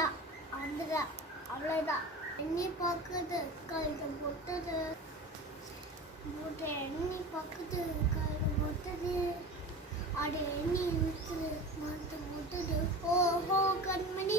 வந்துடா வந்துடா அவ்வளோதான். எண்ணி பார்க்குது கையில் போட்டது போட்டு எண்ணி பார்க்குது கையில் போட்டது அட எண்ணி இழுத்துது மரத்து போட்டது. ஓஹோ கண்மணி